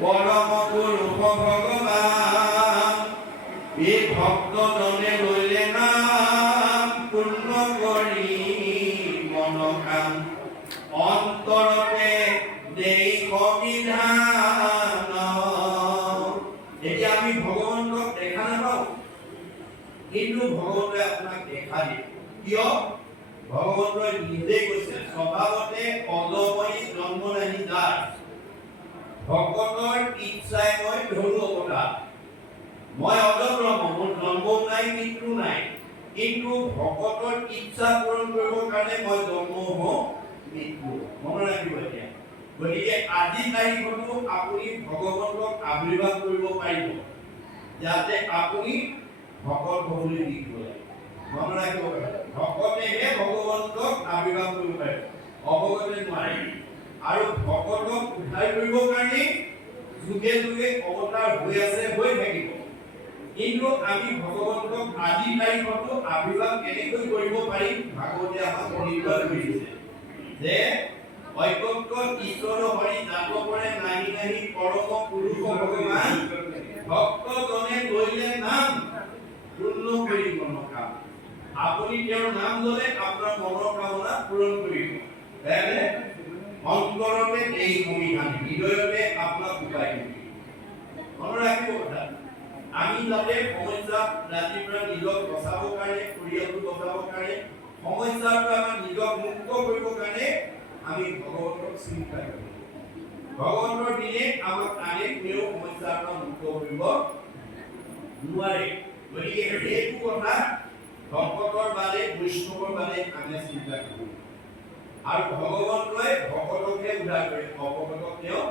পরম গুরু ভগবান। স্বভাৱতে অজময়ী জন্ম নাহি ভকতৰ ইচ্ছাই মই ধৰু অৱতাৰ মই অজব্ৰহ্ম মোৰ জন্মও নাই মৃত্যু নাই। কিন্তু ভকতৰ ইচ্ছা পূৰণ কৰিবৰ কাৰণে মই জন্ম হওঁ মৃত্যু মনত ৰাখিব এতিয়া। গতিকে আজি তাৰিখতো আপুনি ভগৱন্তক আৱিৰ্ভাৱ কৰিব পাৰিব, যাতে আপুনি ভকত হ'বলৈ শিকিব লাগে। মনত ৰাখিব লাগে ভকতেহে ভগৱন্তক আৱিৰ্ভাৱ কৰিব পাৰে অভগতে নোৱাৰে আৰু ভকতক উদ্ধাৰ কৰিবৰ কাৰণে যুগে যুগে অৱতাৰ হৈ আছে, হৈ থাকিব। কিন্তু আমি ভগৱন্তক আজি তাৰিখতো আৱিৰ্ভাৱ কেনেকৈ কৰিব পাৰিম ভাগৱতে আমাক নিৰ্ণয় কৰি দিছে যে ঐকত্য ঈশ্বৰ হৰি জাত পৰে নাহি নাহি পৰম পুৰুষ ভগৱান, ভক্তজনে লৈলে নাম পূৰ্ণ কৰি মনৰ কাম। আপুনি তেওঁৰ নাম ল'লে আপোনাৰ মনৰ কামনা পূৰণ কৰিব অন্তৰতে এই সমিধান হৃদয়তে আপোনাক উপায় দিব মনত কথা। আমি যাতে সমস্যা, ৰাতিপুৱা নিজক বচাবৰ কাৰণে, পৰিয়ালটো বচাবৰ কাৰণে সমস্যাৰ আমাৰ নিজক মুক্ত কৰিবৰ কাৰণে আমি ভগৱন্তৰ চিন্তা কৰিব ভগৱন্তৰ দিনে আমাক আনে কোনেও সমস্যাৰ পৰা মুক্ত কৰিব নোৱাৰে। গতিকে সেইটো কথা ভকতৰ বাদে বৈষ্ণৱৰ বাদে আমি চিন্তা কৰোঁ। আৰু ভগৱন্তই ভকতকহে উদ্ধাৰ কৰে অভকতক তেওঁ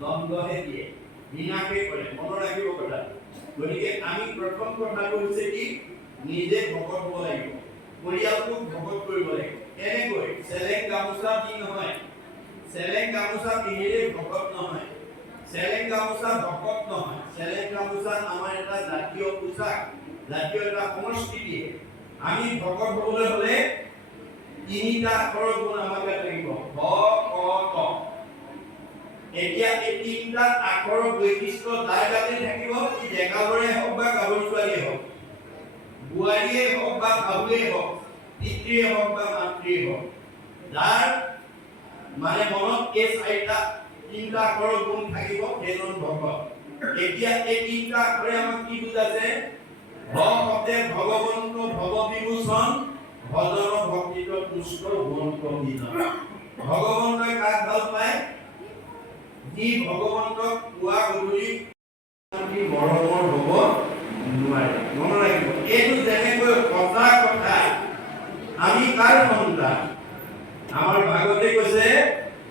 দণ্ডহে দিয়ে বিনাশে কৰে মনত ৰাখিব কথা। গতিকে আমি প্ৰথম কথাটো হৈছে কি নিজে ভকত হ'ব লাগিব পৰিয়ালটোক ভকত কৰিব লাগিব। কেনেকৈ? চেলেং গামোচা দি নহয়। চেলেং গামোচা পিন্ধিলে ভকত নহয়। চেলেং গামোচা ভকত নহয়। চেলেং গামোচা আমাৰ এটা জাতীয় পোচাক জাতীয় এটা সংস্কৃতি আমি ভকত হ'বলৈ হ'লে তিনিটা আখৰৰ গুণ আমাক ইয়াত লাগিব। ভ এতিয়া এই তিনিটা আখৰৰ বৈশিষ্ট্য যাৰ গাতে থাকিব ই ডেকাবোৰে হওক বা গাভৰু ছোৱালীয়ে হওক। বোৱাৰীয়ে হওক বা শাহুৱে হওক পিতৃয়ে হওক বা মাতৃয়ে হওক। যাৰ মানে মনত এই চাৰিটা তিনিটা আখৰৰ গুণ থাকিব সেইজন ভকত। এতিয়া এই তিনিটা আখৰে আমাক কি বুজাইছে? ভ শব্দে ভগৱন্ত ভৱ বিভূষণ ভজন ভক্তিত ভগৱন্তই কাক ভালো পায় ভগৱন্তক পুৱা গধূলি যেনেকৈ সঁচা কথা, আমি কাৰ সন্তান? আমাৰ ভাগৱতে কৈছে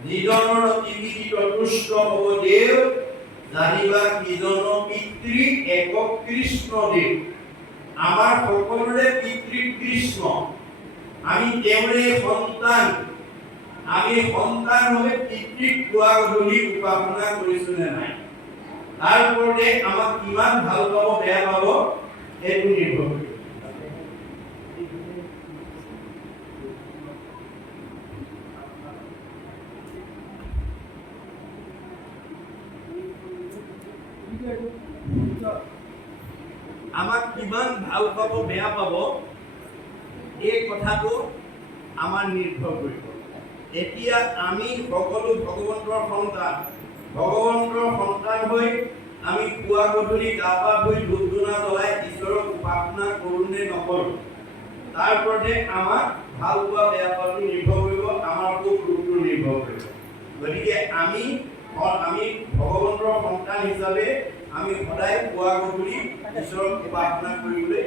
নিজনৰ টিপিত তুষ্ট হ'ব জানিবা কিজন পিতৃ এক কৃষ্ণ দেৱ। আমাৰ সকলোৰে পিতৃ কৃষ্ণ। আমি তেওঁৰে সন্তান। আমি সন্তান হৈ পিতৃক পুৱা গধূলি উপাসনা কৰিছো নে নাই? তাৰ ওপৰতে আমাক কিমান ভাল পাব বেয়া পাব সেইটো নিৰ্ভৰ আমাক কিমান ভালো পাব, বেয়া পাব, এই কথাটো আমাৰ নিৰ্ভৰ কৰিব। এতিয়া আমি সকলো ভগৱন্তৰ সন্তান ভগৱন্তৰ সন্তান হৈ আমি পুৱা গধূলি গা পা ধুই ধূপ ধূনা জ্বলাই ঈশ্বৰক উপাসনা কৰোঁ নে নকৰোঁ, তাৰ ওপৰতে আমাক ভালো পোৱা, বেয়া পোৱাটো নিৰ্ভৰ কৰিব, আমাৰ সুখ দুখটো নিৰ্ভৰ কৰিব। গতিকে আমি আমি ভগৱন্তৰ সন্তান হিচাপে আমি সদায় পুৱা গধূলি ঈশ্বৰক উপাসনা কৰিবলৈ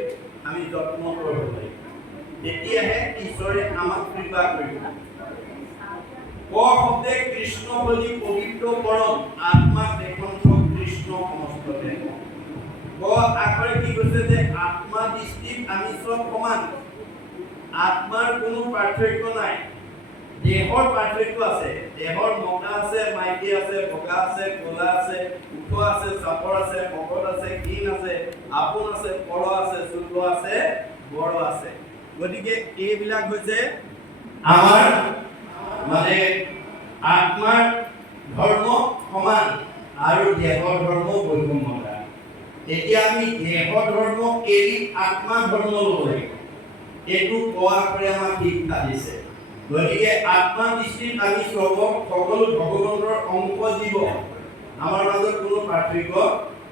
আমি যত্নপৰ হ'ব লাগিব তেতিয়াহে ঈশ্বৰে আমাক কৃপা কৰিব। ক শব্দে কৃষ্ণ বুলি পবিত্ৰ পৰম আত্মা দেখোন চব কৃষ্ণ সমস্ততে ক আখৰে কি কৈছে যে আত্মা দৃষ্টিত আমি চব সমান। আত্মাৰ কোনো পাৰ্থক্য নাই। দেহৰ পাৰ্থক্য আছে। দেহৰ মতা আছে, মাইকী আছে, বগা আছে, ক'লা আছে, ওখ আছে চাপৰ আছে শকত আছে ক্ষীণ আছে, আপোন আছে পৰ আছে, চুল আছে, বৰ আছে। গতিকে এইবিলাক হৈছে আমাৰ মানে আত্মাৰ ধৰ্ম সমান আৰু দেহৰ ধৰ্ম বৈষম্যতা। এতিয়া আমি দেহৰ ধৰ্ম এৰি আত্মা ধৰ্ম ল'ব লাগিব। এইটো কোৱা কৰি আমাক শিক্ষা দিছে। গতিকে আত্মা দৃষ্টিত আমি সকলো ভগৱানৰ অংশ জীৱ। আমাৰ মাজত কোনো পাৰ্থক্য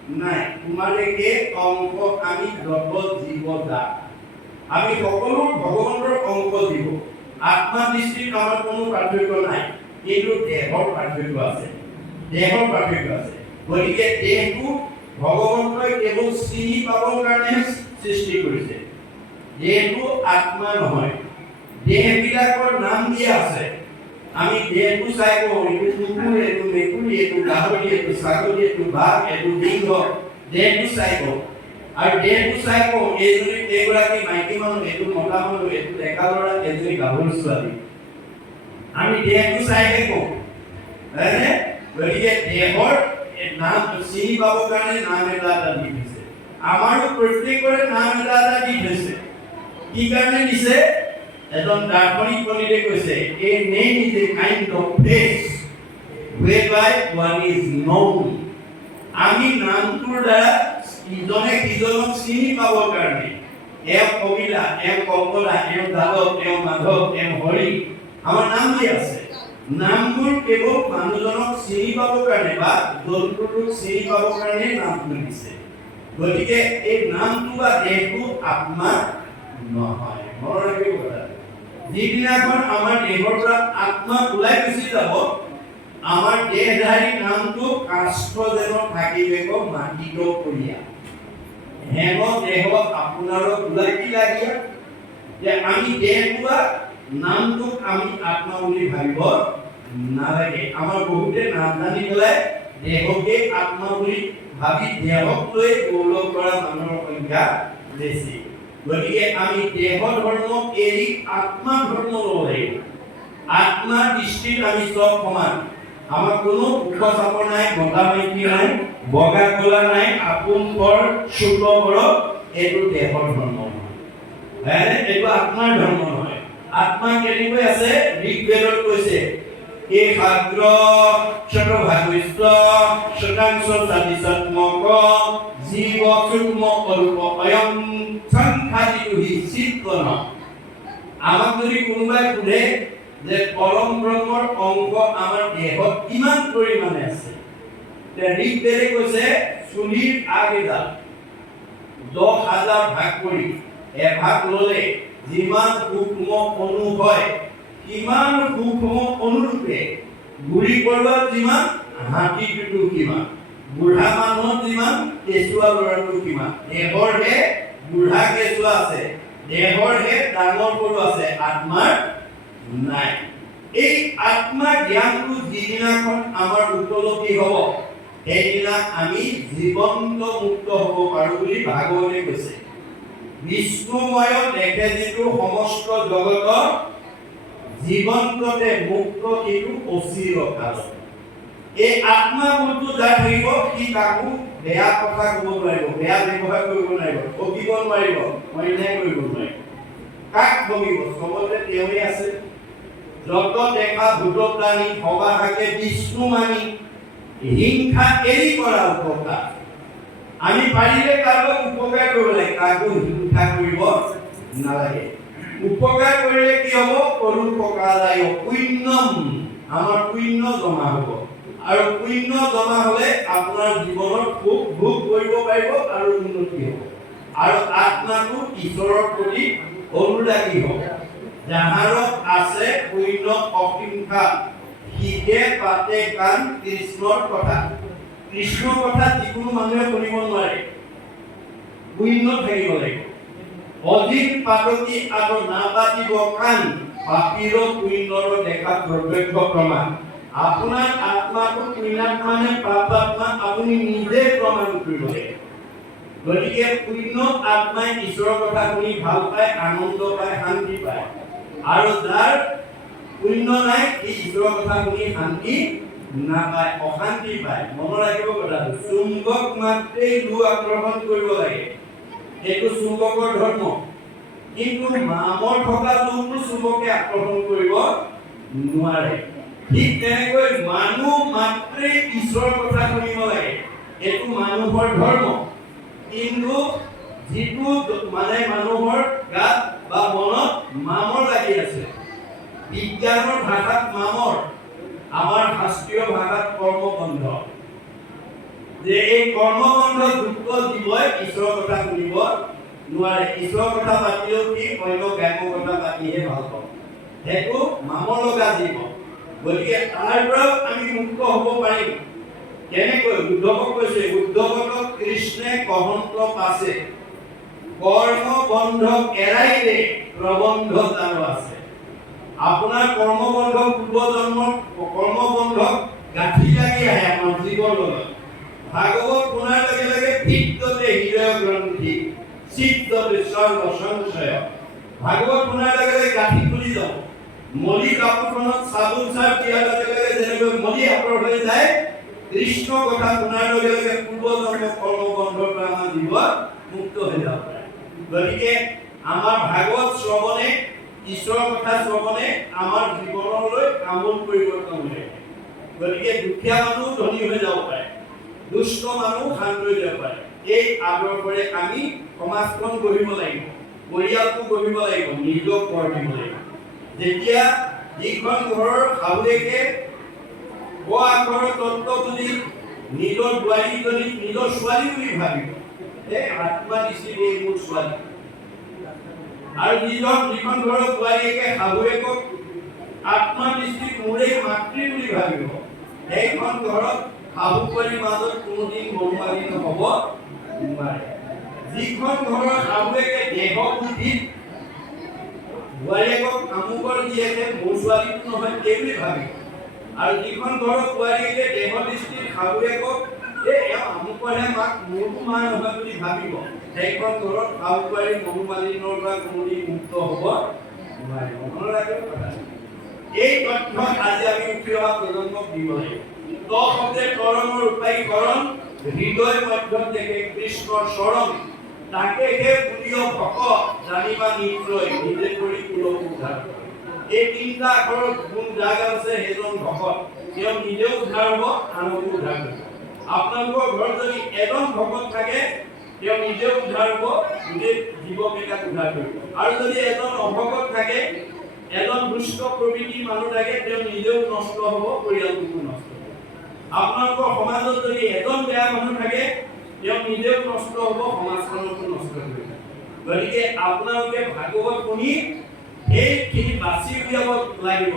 নাই। তোমালোকে অংশ আমি যত জীৱ দাস আমি সকলো ভগৱানৰ অংশ জীৱ। আত্মা দৃষ্টিত আমাৰ কোনো পাৰ্থক্য নাই। কিন্তু দেহৰ পাৰ্থক্য আছে। দেহৰ পাৰ্থক্য আছে। গতিকে দেহটো ভগৱন্তই কেৱল চিনি পাবৰ কাৰণে সৃষ্টি কৰিছে। দেহটো আত্মা নহয়। দেহবিলাকৰ নাম দিয়া আছে। আমি দেহটো চাই কওঁ এইটো কুকুৰ এইটো মেকুৰী এইটো গাহৰি এইটো ছাগলী এইটো বাঘ এইটো সিংহ দেহটো চাই কওঁ। আৰু দেহটো চাই কওঁ এইজনী এইগৰাকী মাইকী মানুহ এইটো মতা মানুহ এইটো ডেকা ল'ৰা এইজনী গাভৰু ছোৱালী। আমি দেহটো চাইহে কওঁ। হয়নে? গতিকে দেহৰ নাম চিনি পাবৰ কাৰণে নাম এটা এটা দি থৈছে আমাৰো প্ৰত্যেকৰে নাম এটা এটা দি থৈছে কি কাৰণে দিছে? এজন দাৰ্শনিক পণ্ডিতে কৈছে a name is a kind of face whereby one is known. আমি নামটোৰ দ্বাৰা ইজনে সিজনক চিনি পাবৰ কাৰণে এওঁ কবিতা এওঁ কল্পনা এওঁ যাদৱ এওঁ মাধৱ এওঁ হৰি, আমাৰ নাম দি আছে। নামবোৰ কেৱল মানুহজনক চিনি পাবৰ কাৰণে বা জন্তুটোক চিনি পাবৰ কাৰণে নামটো দিছে। গতিকে এই নামটো বা দেহটো আত্মা নহয়। মনত ৰাখিব কথাটো। যিদিনাখন আমাৰ দেহৰ পৰা আত্মা ওলাই গুচি যাব, আমাৰ দেহধাৰী নামটো কাষ্ঠ যেন থাকিব মাটিত পৰিয়া। হেম দেহ আপোনাৰ ওলাই কি লাগিয়া? যে আমি দেহটোৱা নামটোক আমি আত্মা বুলি ভাবিব নালাগে। আমাৰ বহুতে নাম জানি পেলাই দেহকে আত্মা বুলি ভাবি দেহক লৈ গৌৰৱ কৰা মানুহৰ সংখ্যা বেছি। গতিকে আমি দেহ ধৰ্ম এৰি আত্মা ধৰ্ম ল'ব আত্মা দৃষ্টিত আমি চব সমান। আমাৰ কোনো ওখ চাপৰ নাই মতা মাইকী নাই, বগা কলা নাই, আপোন পৰ শুক্ল এইটো দেহৰ ধৰ্ম এইটো আত্মাৰ ধৰ্ম নহয়। আত্মা কেনেকৈ আছে? ঋগবেদত কৈছে অংশ আমাৰ দেহত কিমান পৰিমাণে আছে দহ হাজাৰ ভাগ কৰি এভাগ ল'লে যিমান অণু হয় কিমান সূক্ষ্ম অনুৰূপে। গুৰি পৰ্বত যিমান হাতীটোতো কিমান? বুঢ়া মানুহত যিমান কেঁচুৱা ল'ৰাটো কিমান? দেহৰহে বুঢ়া কেঁচুৱা আছে। দেহৰহে ডাঙৰ সৰু আছে। আত্মাৰ নাই। এই আত্মা জ্ঞানটো যিদিনাখন আমাৰ উপলব্ধি হ'ব, সেইদিনা আমি জীৱন্ত মুক্ত হ'ব পাৰোঁ বুলি ভাগৱতে কৈছে। বিষ্ণুময় দেখে যিটো সমস্ত জীৱন্ততে মুক্ত কিন্তু অচিৰ কাল। এই আত্মা বস্তু যাৰ থাকিব, সি কাকো বেয়া কথা ক'ব নোৱাৰিব। বেয়া ব্যৱহাৰ কৰিব নোৱাৰিব। ঠগিব নোৱাৰিব। অন্যায় কৰিব নোৱাৰিব। কাক ঠগিব? চবতে তেওঁৱে আছে। যত দেখা ভূত প্ৰাণী, ভবা থাকে, বিষ্ণু মানি। হিংসা এৰি কৰা উপকাৰ। আমি পাৰিলে কাৰোবাক উপকাৰ কৰিব লাগে, কাকো হিংসা কৰিব নালাগে। উপকাৰ কৰিলে কি হ'ব? পৰোপকাৰায় পুণ্যম। আমাৰ পুণ্য জমা হ'ব। আৰু পুণ্য জমা হ'লে আপোনাৰ জীৱনত সুখ ভোগ কৰিব পাৰিব আৰু উন্নতি হ'ব। আৰু আত্মাটো ঈশ্বৰৰ প্ৰতি অনুৰাগী হ'ব। যাহাৰত আছে পুণ্য অহিংসা সিহে পাতে কাণ কৃষ্ণৰ কথা। কৃষ্ণৰ কথা যিকোনো মানুহে শুনিব নোৱাৰে। পুণ্য থাকিব লাগিব অধিক পাতকি আৰু নাপাতিব কাণ পাপীৰ পুণ্যৰ দেখা প্ৰত্যক্ষ প্ৰমাণ। আপোনাৰ আত্মাটো পুণ্যাত্মা নে পাপ আত্মা আপুনি নিজে প্ৰমাণ কৰিব লাগিব গতিকে পুণ্য আত্মাই ঈশ্বৰৰ কথা শুনি ভালো পায়, আনন্দ পায়, শান্তি পায়। আৰু যাৰ পুণ্য নাই, সি ঈশ্বৰৰ কথা শুনি শান্তি নাপায়, অশান্তি পায়। মনত ৰাখিব কথাটো, চুম্বক মাত্ৰেই লু আকৰ্ষণ কৰিব লাগে। এইটো চুম্বকৰ ধৰ্ম। কিন্তু মামৰ থকা লোকটো চুম্বকে আকৰ্ষণ কৰিব নোৱাৰে। ঠিক তেনেকৈ মানুহ মাত্ৰে ঈশ্বৰৰ কথা শুনিব লাগে। এইটো মানুহৰ ধৰ্ম। কিন্তু যিটো মানে মানুহৰ গাত বা মনত মামৰ লাগি আছে। বিজ্ঞানৰ ভাষাত মামৰ। আমাৰ শাস্ত্ৰীয় ভাষাত কৰ্মবন্ধ যে এই কৰ্মবন্ধ যুক্ত জীৱই ঈশ্বৰৰ কথা শুনিব নোৱাৰে। ঈশ্বৰৰ কথা পাতিলেও কি অন্য জ্ঞানৰ কথা পাতিহে ভালো পাওঁ। সেইটো মামৰ লগা জীৱ। গতিকে তাৰ পৰাও আমি মুক্ত হ'ব পাৰিম। কেনেকৈ? উদ্ধৱক কৈছে উদ্ধৱক কৃষ্ণে কহন্ত পাছে। কৰ্ম বন্ধ এৰাইলে প্ৰবন্ধ তাৰ আছে। আপোনাৰ কৰ্মবন্ধ পূৰ্বজন্মৰ কৰ্মবন্ধ গাঁঠি লাগি আহে আমাৰ জীৱৰ লগত। ভাগৱত শুনাৰ লগে লগে ভিতৰতে হৃদয় গ্ৰন্থি চিত্ততে সৰ্ব সংশয় ভাগৱত শুনাৰ লগে লগে গাঁঠি খুলি যাব মলি কাপোৰখনত চাবোন চাৰ দিয়াৰ লগে লগে যেনেকৈ মলি আঁতৰ হৈ যায়, কৃষ্ণ কথা শুনাৰ লগে লগে পূৰ্বজন্মৰ কৰ্মবন্ধৰ পৰা আমাৰ জীৱন মুক্ত হৈ যাব পাৰে। গতিকে আমাৰ ভাগৱত শ্ৰৱণে, ঈশ্বৰৰ কথা শ্ৰৱণে আমাৰ জীৱনলৈ আমোল পৰিৱৰ্তন হৈ গতিকে দুখীয়া মানুহ ধনী হৈ যাব পাৰে। দুষ্ট মানুহ যাব পাৰে। এই আদৰ্শৰে আমি সমাজখন গঢ়িব লাগিব, পৰিয়ালটো গঢ়িব লাগিব, নিজক গঢ় দিব লাগিব। যেতিয়া যিখন ঘৰৰ শাহুৱেকে ক আখৰৰ তত্ত্ব বুজি নিজৰ বোৱাৰীজনীক নিজৰ ছোৱালী বুলি ভাবিব এই আত্মা দিছিল এই মোৰ ছোৱালী। আৰু যিজন, যিখন ঘৰৰ বোৱাৰীয়েকে শাহুৱেকক আত্মা দৃষ্টিত মোৰেই মাতৃ বুলি ভাবিব, সেইখন ঘৰত শাহু বোৱাৰীৰ মাজত কোনোদিন মনোমালি নহ'ব নোৱাৰে। যিখন ঘৰৰ শাহুৱেকে দেহ বুদ্ধিত বোৱাৰীয়েকক আমুকৰ জীয়েকে মোৰ ছোৱালীটো নহয় সেই বুলি ভাবিব আৰু যিখন ঘৰত বোৱাৰীয়েকে দেহ দৃষ্টিত শাহুৱেকক এই এওঁ মাক মা নহয় বুলি ভাবিব। সেইখন ঘৰত শাহু বোৱাৰীৰ মনোমালিন্যৰ পৰা মুক্ত হ'ব মনত ৰাখিব। এই তথ্য আজি আমি উঠি অহা প্ৰজন্মক দিব লাগিব। ত শব্দে ৰূপায়ীকৰণ হৃদয় মধ্যম কৃষ্ণৰ চৰণ তাকে হে ভকত, জানিবা নিশ্চয়, নিজে কৰি কুলক উদ্ধাৰ কৰে। এই তিনিটা আখৰৰ গুণ যাগ আছে সেইজন ভকত। তেওঁ নিজেও উদ্ধাৰ হ'ব, আনকো উদ্ধাৰ কৰিব। আপোনালোকৰ ঘৰত যদি এজন ভকত থাকে, তেওঁ নিজেও উদ্ধাৰ হ'ব গোটেই জীৱকেইটাক উদ্ধাৰ কৰিব। আৰু যদি এজন অভকত থাকে, এজন দুষ্ট প্ৰকৃতিৰ মানুহ থাকে, তেওঁ নিজেও নষ্ট হ'ব, পৰিয়ালটোকো নষ্ট আপোনালোকৰ সমাজত যদি এজন বেয়া মানুহ থাকে তেওঁ নিজেও নষ্ট হ'ব সমাজখনকো নষ্ট কৰিব। গতিকে আপোনালোকে ভাগৱত শুনি সেইখিনি বাছি উলিয়াব লাগিব।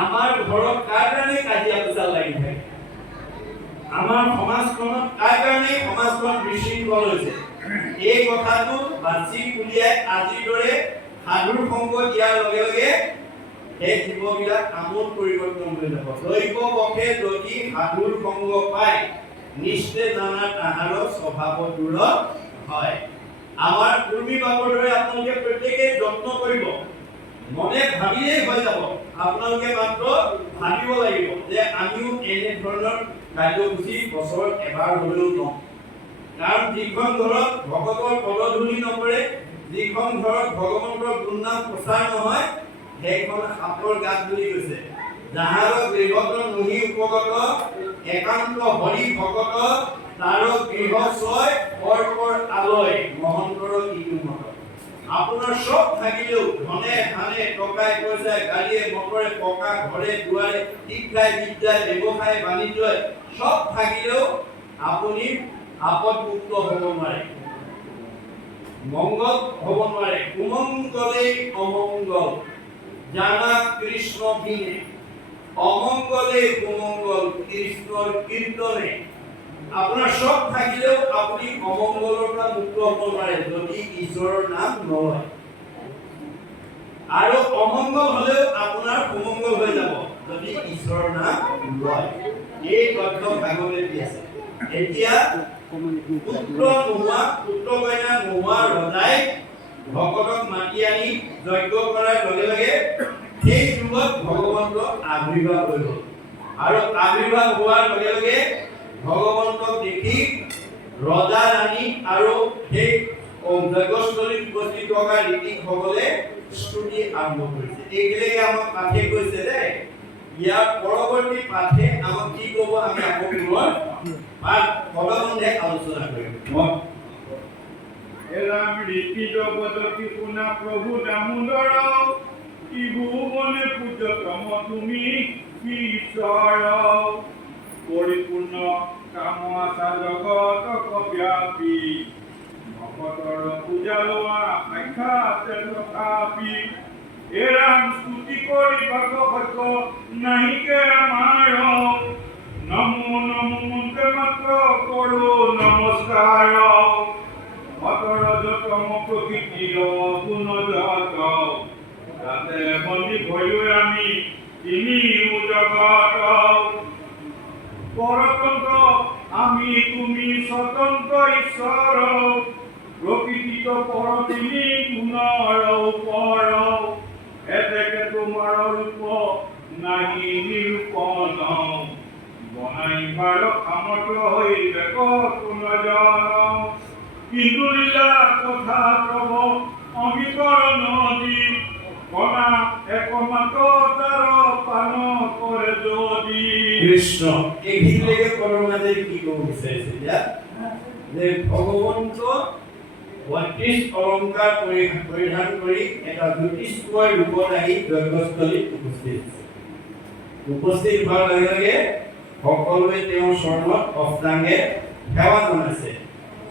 আমাৰ ঘৰত কাৰ কাৰণে কাজিয়া পেচাল লাগি থাকে? আমাৰ সমাজখনত কাৰ কাৰণে সমাজখন বিশৃংখল হৈছে এই কথাটো বাছি উলিয়াই আজিৰ দৰে সাধুৰ সংগ দিয়াৰ লগে লগে সেই জীৱবিলাক আমোল পৰিৱৰ্তন হৈ যাব দৈৱ পক্ষে যদি সাধুৰ সংগ পায়, নিশ্চয় জানা তাহাৰ স্বভাৱ দূৰ হয়। আমাৰ কুৰ্মী বাবৰ দৰে আপোনালোকে প্ৰত্যেকে যত্ন কৰিব। মনে ভাবিলেই হৈ যাব। আপোনালোকে মাত্ৰ ভাবিব লাগিব যে আমিও এনে ধৰণৰ কাৰ্যসূচী বছৰত এবাৰ হ'লেও লওঁ। কাৰণ যিখন ঘৰত ভগৱতৰ পদধূলি নপৰে, যিখন ঘৰত ভগৱন্তৰ গুণনাম প্ৰচাৰ নহয় সেইখন সাপৰ গাত বুলি কৈছে। যাহাৰ গৃহত নহি উপগত একান্ত হৰি ভগত তাৰ গৃহ ছয় অৰ্কৰ আলয় মহন্তৰ ইটো মত আপোনাৰ চব থাকিলেও ধনে ধানে টকাই পইচাই গাড়ীয়ে মটৰে পকা ঘৰে দুৱাৰে শিক্ষাই বিদ্যাই, ব্যৱসায় বাণিজ্যই চব থাকিলেও আপুনি আপদমুক্ত হ'ব নোৱাৰে। মংগল হ'ব নোৱাৰে। কুমংগলেই অমংগল। জানা কৃষ্ণ বিনে অমংগলে কুমংগল কৃষ্ণৰ কীৰ্তনে আপোনাৰ চব থাকিলেও আপুনি পৰা মুক্ত হ'ব নোৱাৰে যদি ঈশ্বৰৰ নাম নলয়। আৰু অমংগল হ'লেও আপোনাৰ সুমংগল হৈ যাব, যদি ঈশ্বৰৰ নাম লয়। এই তথ্য ভাগৱতে দি এতিয়া পুত্ৰ নোহোৱা, পুত্ৰ কন্যা নোহোৱা ৰজাই ভকতক মাতি আনি যজ্ঞ কৰাৰ লগে লগে সেই যুগত ভগৱন্ত আবিৰ্ভাৱ হৈ গ'ল। আৰু আবিৰ্ভাৱ হোৱাৰ লগে লগে ভগৱন্তক দেখি ৰজা ৰাণী আৰু সেই যজ্ঞস্থলীত উপস্থিত থকা ঋষিকসকলে স্তুতি আৰম্ভ কৰিছে। এইখিনিকে আমাক পাঠে কৈছে দেই ইয়াৰ পৰৱৰ্তী পাঠে আমাক কি ক'ব আমি আকৌ পুনৰ পাঠ পদবন্ধে আলোচনা কৰিম। এলাম রীতি জগতকি পুনা প্রভু দামোদর ত্রিভুবনে পূজ্যতম তুমি ঈশ্বর পরিপূর্ণ কাম আশা জগত ব্যাপী ভকতর পূজা লোৱা সাক্ষাৎ তথাপি এরাম স্তুতি করি ভগবত নাহিকে আমার প্রকৃতির গুণজাত তিনি জগত পরতন্ত্র, আমি তুমি স্বতন্ত্র ঈশ্বর। প্রকৃতিত পর তিনি গুণর উপর। এতেকে তোমার রূপ নাহি নিরূপণ। বনাইবার সামৰ্থ হইবে কোন জন কিন্তু কথা প্রভ, অঙ্গীকরণ দি কণা একমাত্র তার পান করে পৰিধান কৰি এটা জ্যোতিষ্ময় ৰূপত আহি যজ্ঞস্থলীত উপস্থিত উপস্থিত হোৱাৰ লগে লগে সকলোৱে তেওঁৰ চৰণত অষ্টাংগে সেৱা জনাইছে।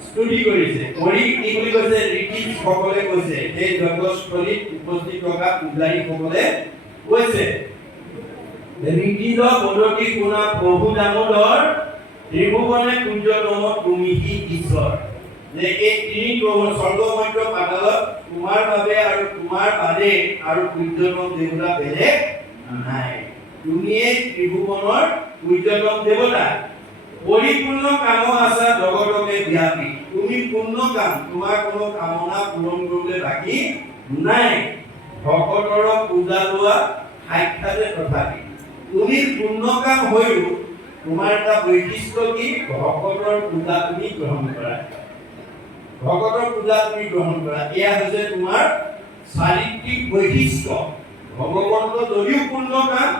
স্তুতি কৰিছে। কৰি কি বুলি কৈছে? ঋষিসকলে কৈছে। সেই যজ্ঞস্থলীত উপস্থিত থকা পূজাৰীসকলে কৈছে, ঋতিজ পদতী গুণা প্ৰভু দামোদৰ ত্ৰিভুৱনে সূৰ্যতম তুমিহি ঈশ্বৰ। যে এই তিনি প্ৰভু স্বৰ্গমধ্য পাতালত তোমাৰ বাবে আৰু তোমাৰ বাদে আৰু সূৰ্যতম দেৱতা বেলেগ নাই। তুমিয়ে ত্ৰিভুৱনৰ সূৰ্যতম দেৱতা। পৰিপূৰ্ণ কাম আছা জগতকে ব্যাপী তুমি পূৰ্ণ কাম তোমাৰ কোনো কামনা পূৰণ কৰিবলৈ বাকী নাই। ভকতৰ পূজা লোৱা সাক্ষাতে তথাপি। তুমি পূৰ্ণ কাম হৈও তোমাৰ এটা বৈশিষ্ট্য কি? ভকতৰ পূজা তুমি গ্ৰহণ কৰা। ভকতৰ পূজা তুমি গ্ৰহণ কৰা। এয়া হৈছে তোমাৰ চাৰিত্ৰিক বৈশিষ্ট্য। ভগৱন্ত যদিও পূৰ্ণ কাম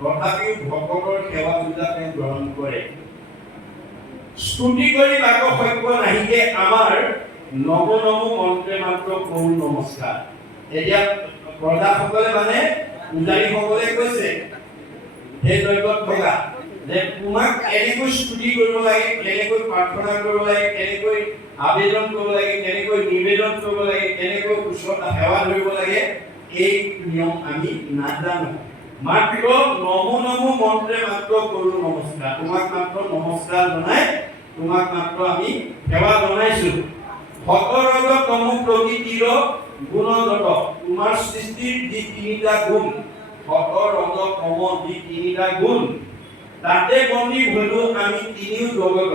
তথাপিও ভকতৰ সেৱা পূজা তেওঁ গ্ৰহণ কৰে। স্তুতি কৰি বাক সভ্য নাহিকে আমাৰ নৱ নৱ মন্ত্ৰে মাত্ৰ কৰো নমস্কাৰ। এতিয়া প্ৰজাসকলে মানে পূজাৰীসকলে কৈছে সেই যজ্ঞত থকা যে তোমাক এনেকৈ স্তুতি কৰিব লাগে, কেনেকৈ প্ৰাৰ্থনা কৰিব লাগে, কেনেকৈ আবেদন কৰিব লাগে, কেনেকৈ নিবেদন কৰিব লাগে, কেনেকৈ ওচৰত সেৱা ধৰিব লাগে, এই নিয়ম আমি নাজানো। মাত্ৰ নম নম মন্ত্ৰে মাত্ৰ কৰো নমস্কাৰ। তোমাক মাত্ৰ নমস্কাৰ জনাই, তোমাক মাত্ৰ আমি সেৱা জনাইছো। সতৰজ তম প্ৰকৃতিৰ গুণগত। তোমাৰ সৃষ্টিৰ যি তিনিটা গুণ সতৰজ তম যি তিনিটা গুণ, তাতে বন্দী হলো আমি তিনিও জগত।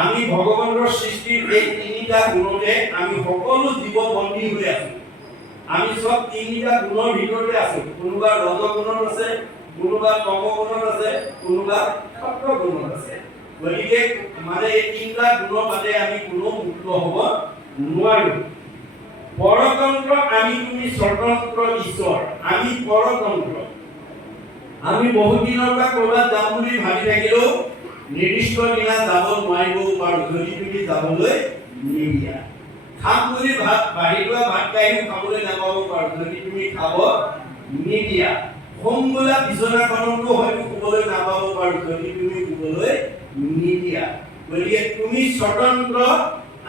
আমি ভগৱানৰ সৃষ্টিৰ এই তিনিটা গুণতে আমি সকলো জীৱ বন্দী হৈ আছো। আমি সব তিনিটা গুণৰ ভিতৰতে আছো। কোনোবা ৰজ গুণত আছে, কোনোবা তম গুণত আছে, কোনোবা সত্য গুণত আছে। গতিকে মানে এই তিনিটা গুণৰ বাদে আমি কোনো মুক্ত হ'ব নোৱাৰো। পৰতন্ত্ৰ আমি তুমি স্বতন্ত্ৰ ঈশ্বৰ। আমি পৰতন্ত্ৰ। আমি বহুত দিনৰ পৰা ক'ৰবাত যাম বুলি ভাবি থাকিলেও নিৰ্দিষ্ট দিনা যাব নোৱাৰিবও পাৰোঁ। যদি তুমি যাবলৈ নিদিয়া। খাম বুলি ভাত বাঢ়ি লোৱা ভাত কাঢ়িও খাবলৈ নাপাব পাৰোঁ। যদি তুমি খাব নিদিয়া শুম বোলা বিচনাখনতো হয়তো শুবলৈ নাপাব পাৰোঁ। যদি তুমি শুবলৈ নিদিয়া গতিকে তুমি স্বতন্ত্ৰ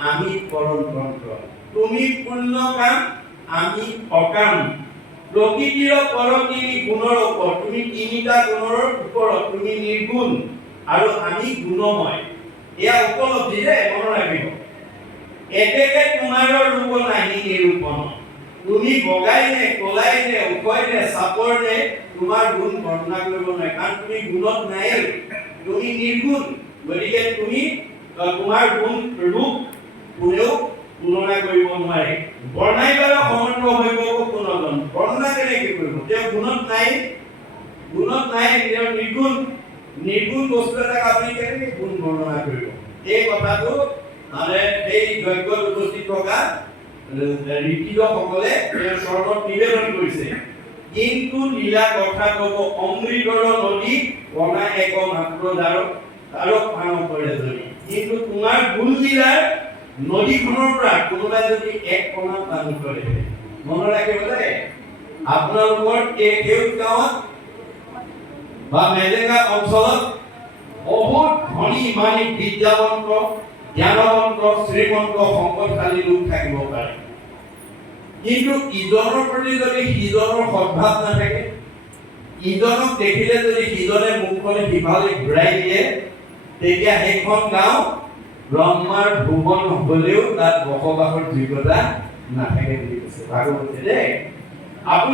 আমি পৰতন্ত্ৰ তুমি পূৰ্ণ কাম আমি অকাম। প্ৰকৃতিৰ ওপৰত তিনি গুণৰ ওপৰত তুমি তিনিটা গুণৰ ওপৰত তুমি নিৰ্গুণ আৰু আমি গুণময়। এয়া উপলব্ধি যে মনত ৰাখিব। একেকে তোমাৰ ৰূপ নাহি নিৰূপণ তুমি বগাই নে কলাই নে ওখই নে চাপৰ নে তোমাৰ গুণ বৰ্ণনা কৰিব নোৱাৰে। কাৰণ তুমি গুণত নাই তুমি নিৰ্গুণ। গতিকে তুমি তোমাৰ গুণ ৰূপ কোনেও তুলনা কৰিব নোৱাৰে। বৰ্ণাইবাৰ সমৰ্থ হৈ পাব কোনজন বৰ্ণনা কেনেকে কৰিব? তেওঁ গুণত নাই। গুণত নাই তেওঁ নিৰ্গুণ। নিৰ্গুণ বস্তু এটাক আপুনি কেনেকে গুণ বৰ্ণনা কৰিব? এই কথাটো মানে সেই যজ্ঞত উপস্থিত থকা ঋষিসকলে তেওঁৰ চৰণত নিবেদন কৰিছে। কিন্তু লীলা কথা কব, অমৃতৰ নদী বনাই এক মাত্ৰ দ্বাৰক দ্বাৰক পান কৰে যদি কিন্তু তোমাৰ ভুল জিলাৰ নদীখনৰ পৰা কোনোবাই যদি এক কণা পান কৰে, মনত ৰাখিব লাগে, আপোনালোকৰ এই সেউজ গাঁৱত বা মেলেকা অঞ্চলত বহুত ধনী মানি বিদ্যাৱন্ত জ্ঞানৱন্ত শ্ৰীমন্ত সম্পদশালী লোক থাকিব পাৰে। কিন্তু ইজনৰ প্ৰতি যদি সিজনৰ সদ্ভাৱ নাথাকে ইজনক দেখিলে যদি সিজনে মুখখন সিফালে ঘূৰাই দিয়ে তেতিয়া সেইখন গাঁও ব্ৰহ্মাৰ ভুৱন হ'লেও তাত বসবাসৰ যোগ্যতা নাথাকে বুলি কৈছে। ভাগৱতে দেই আপুনি